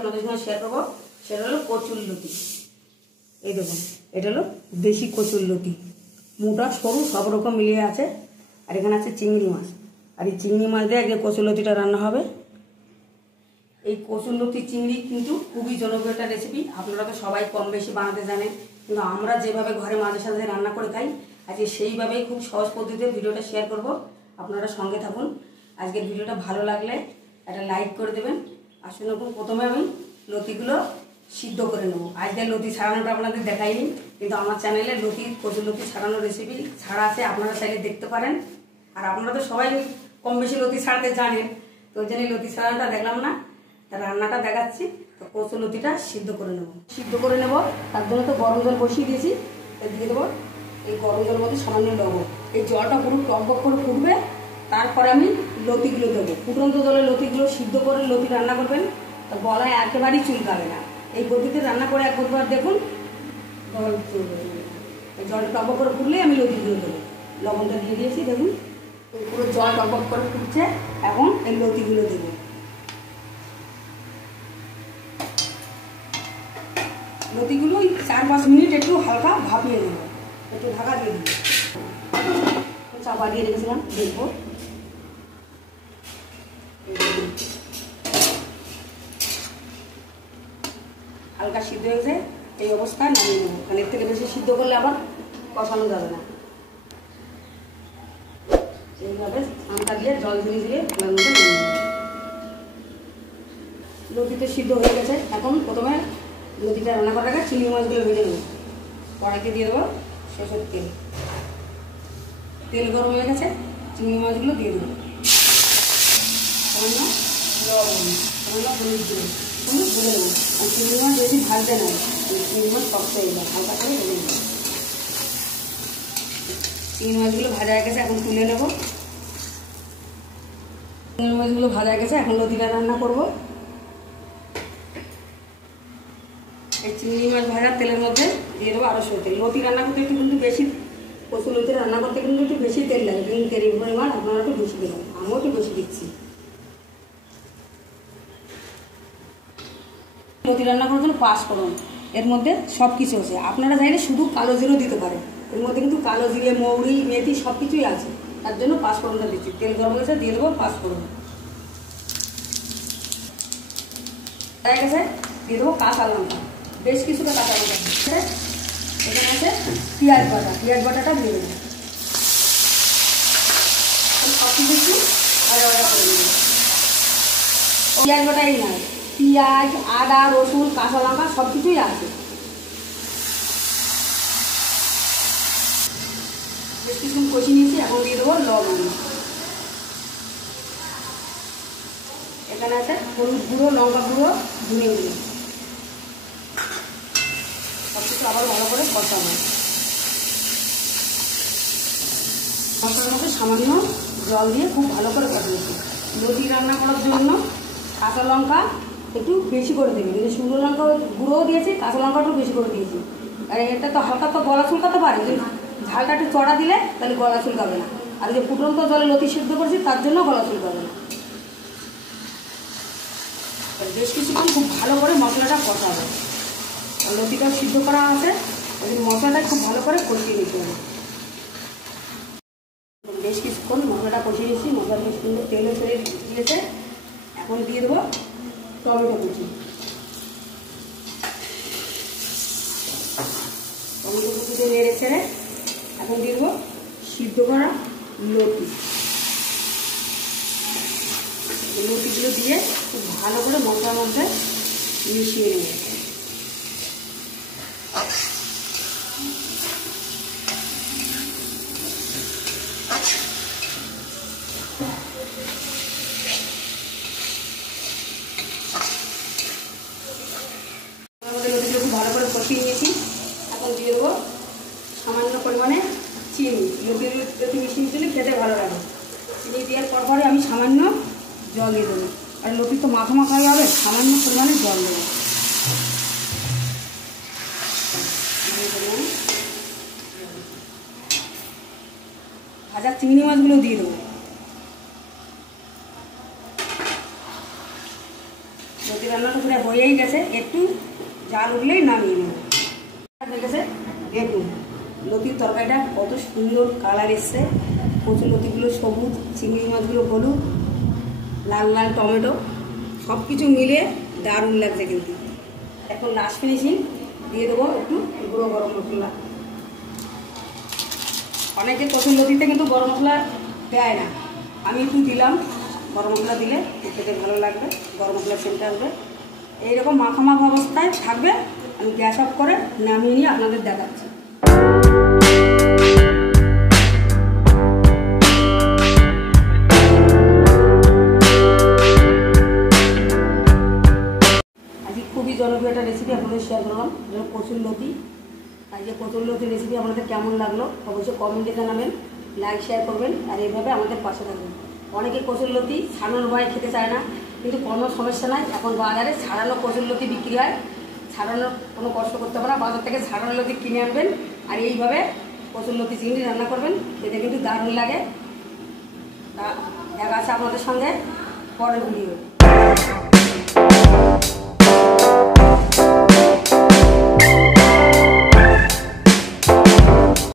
আপনাদের সঙ্গে শেয়ার করবো। সেটা হলো কচুরলতি। এই দেখুন, এটা হলো দেশি কচুরলতি, মোটা সরু সব রকম মিলিয়ে আছে। আর এখানে আছে চিংড়ি মাছ, আর এই চিংড়ি মাছ দিয়ে আজকে কচুরলতিটা রান্না হবে। এই কচুরলতি চিংড়ি কিন্তু খুবই জনপ্রিয় একটা রেসিপি। আপনারা তো সবাই কম বেশি বানাতে জানেন, কিন্তু আমরা যেভাবে ঘরে মাঝে সাঝে রান্না করে খাই, আজকে সেইভাবেই খুব সহজ পদ্ধতিতে ভিডিওটা শেয়ার করব। আপনারা সঙ্গে থাকুন। আজকের ভিডিওটা ভালো লাগলে একটা লাইক করে দেবেন। আসুন, প্রথমে আমি লতিগুলো সিদ্ধ করে নেব। আজকে লতি ছাড়ানোটা আপনাদের দেখাইনি, কিন্তু আমার চ্যানেলে কচুরলতি ছাড়ানোর রেসিপি ছাড়া আছে, আপনারা চাইলে দেখতে পারেন। আর আপনারা তো সবাই কম বেশি লতি ছাড়াতে জানেন, তো ওই জন্য লতি ছাড়ানোটা দেখলাম না, রান্নাটা দেখাচ্ছি। তো কচুরলতিটা সিদ্ধ করে নেব। তার জন্য তো গরম জল বসিয়ে দিয়েছি, দিয়ে দেবো এই গরম জলের মধ্যে সামান্য লবণ। এই জলটা পুরো টকবক করে ফুটবে, তারপরে আমি লতিগুলো দেবো। ফুটন্ত জলে লতিগুলো সিদ্ধ করে লতি রান্না করবেন, তো গলায় একেবারেই চুলকাবে না। এই পদ্ধতিতে রান্না করে একবার দেখুন, জলটা টকবক করে ফুটলেই আমি লতিগুলো দেবো। লবণটা দিয়ে দিয়েছি, দেখুন পুরো জল টকবক করে ফুটছে। এখন এই লতিগুলো দেবো। লতিগুলো 4-5 মিনিট একটু হালকা ভাপিয়ে নেব, একটু ঢাকা দিয়ে দেবো। চাপা দিয়ে রেখেছিলাম, দেখবো হালকা সিদ্ধ হয়েছে। এই অবস্থায় নামিয়ে নেবো, কারণ এর থেকে বেশি সিদ্ধ করলে আবার কষানো যাবে না। এইভাবে ছানটা দিয়ে জল দিয়ে লতিতে সিদ্ধ হয়ে গেছে। এখন প্রথমে লতিটা রান্না করার আগে চিংড়ি মাছগুলো ভেজে নেব। কড়াইতে দিয়ে দেবো সরষের তেল। তেল গরম হয়ে গেছে, চিংড়ি মাছগুলো দিয়ে দেবো। সামান্য লবণ, সামান্য হলুদ দিয়ে ভেজে নেবো। আর চিংড়ি মাছ বেশি ভাজবে না, চিংড়ি মাছ শক্ত হয়ে যায়, হালকা করে ভেজে নেবো। চিংড়ি মাছগুলো ভাজা হয়ে গেছে, এখন তুলে নেবো। চিংড়ি মাছগুলো ভাজা হয়ে গেছে, এখন লতিটা রান্না করবো। এই চিংড়ি মাছ ভাজার তেলের মধ্যে দিয়ে দেবো আরও তেল। লতি রান্না করতে একটু কিন্তু বেশি, কচুরলতি রান্না করতে কিন্তু একটু বেশি তেল লাগে, কিন্তু তেলের পরিমাণ আপনারা একটু বেশি দেবেন, আমিও একটু বেশি দিচ্ছি। লতি রান্না করার জন্য পাঁচফোড়ন, এর মধ্যে সব কিছু আছে। আপনারা চাইলে শুধু কালো জিরেও দিতে পারেন, এর মধ্যে কিন্তু কালো জিরে, মৌরি, মেথি সব কিছুই আছে, তার জন্য পাঁচফোড়নটা দিচ্ছি। তেল গরম হয়েছে, দিয়ে দেবো পাঁচফোড়ন। হয়ে গেছে, দিয়ে দেবো কাঁচা লঙ্কা, বেশ কিছুটা কাঁচা লঙ্কা। এখানে আছে পেঁয়াজ বাটা, পেঁয়াজ বাটাটা দিয়ে দেবো। সব কিছু একটু ভাজা ভাজা করে দেবো। পেঁয়াজ বাটাই নয়, পেঁয়াজ, আদা, রসুন, কাঁচা লঙ্কা সব কিছুই আছে। বেশ কিছুক্ষণ কষিয়ে নিয়েছি, এখন দিয়ে দেবো লবণ। এখানে আছে হলুদ গুঁড়ো, লঙ্কা গুঁড়ো, ধনে গুঁড়ো, সব কিছু আবার ভালো করে কষাবো। মশলার মধ্যে সামান্য জল দিয়ে খুব ভালো করে কষিয়েছি। লতি রান্না করার জন্য কাঁচা লঙ্কা একটু বেশি করে দেবেন, কিন্তু শুকনো লঙ্কা গুঁড়োও দিয়েছি, কাঁচা লঙ্কাটাও বেশি করে দিয়েছি। আর এটা তো হালকা তো গলা চুলকাতে পারে, কিন্তু ঝালটা একটু চড়া দিলে তাহলে গলা চুলকাবে না। আর যে ফুটন্ত জলে লতি সিদ্ধ করছি, তার জন্য গলা চুলকাবে না। বেশ কিছুক্ষণ খুব ভালো করে মশলাটা কষাবে। লতিটাও সিদ্ধ করা আছে, ওই মশলাটা খুব ভালো করে কষিয়ে নিতে হবে। বেশ কিছুক্ষণ মশলাটা কষিয়ে নিচ্ছি, মশলাটা বেশ সুন্দর তেলে ছেড়ে দিয়েছে। এখন দিয়ে দেবো টমেটো কুচি। টমেটো কুচিতে নেড়ে ছেড়ে এখন দিয়ে দেবো সিদ্ধ করা লতি। লতিগুলো দিয়ে খুব ভালো করে মশলার মধ্যে মিশিয়ে নেব। লতিগুলো খুব ভালো করে কষিয়ে নিয়েছি, এখন দিয়ে দেবো সামান্য পরিমাণে চিনি। লতি মিষ্টি মিষ্টি খেতে ভালো লাগে। চিনি দেওয়ার পরে আমি সামান্য জল দিয়ে দেবো। আর লতি তো মাখা মাখাই হবে, সামান্য পরিমাণে জল দেবো। ভাজা চিংড়ি মাছগুলো দিয়ে দেবো। লতি রান্নাটা প্রায় হয়েই গেছে, একটু জাল উঠলেই নামিয়ে নেব। হয়ে গেছে, দেখুন লতির তরকারিটা কত সুন্দর কালার এসছে, কচুর লতিগুলো সবুজ, চিংড়ি মাছগুলো হলুদ, লাল লাল টমেটো, সব কিছু মিলিয়ে দারুণ লাগছে কিন্তু। এখন লাস্ট ফিনিশিং দিয়ে দেবো একটু গুঁড়ো গরম মশলা। অনেকে কচুর লতিতে কিন্তু গরম মশলা দেয় না, আমি একটু দিলাম। গরম মশলা দিলে খেতে ভালো লাগবে, গরম মশলা সেন্ট আসবে। এইরকম মাখা অবস্থায় থাকবে। আমি গ্যাস অফ করে নামিয়ে নিয়ে আপনাদের দেখাচ্ছি। আজকে খুবই জনপ্রিয় একটা রেসিপি আপনাদের শেয়ার করলাম, যেটা কচুর লতি। আর যে কচুর লতির রেসিপি আপনাদের কেমন লাগলো অবশ্যই কমেন্টে জানাবেন, লাইক শেয়ার করবেন, আর এইভাবে আমাদের পাশে থাকবেন। অনেকে কচুর লতি ছাড়ানোর ভয়ে খেতে চায় না, কিন্তু কোনো সমস্যা নাই, এখন বাজারে ছাড়ানো কচুর লতি বিক্রি হয়। ছাড়ানোর কোনো কষ্ট করতে হবে না, বাজার থেকে ছাড়ানো লতি কিনে আনবেন, আর এইভাবে কচুর লতি চিংড়ি রান্না করবেন, খেতে কিন্তু দারুণ লাগে। দেখা আছে আপনাদের সঙ্গে পরের ভিডিও।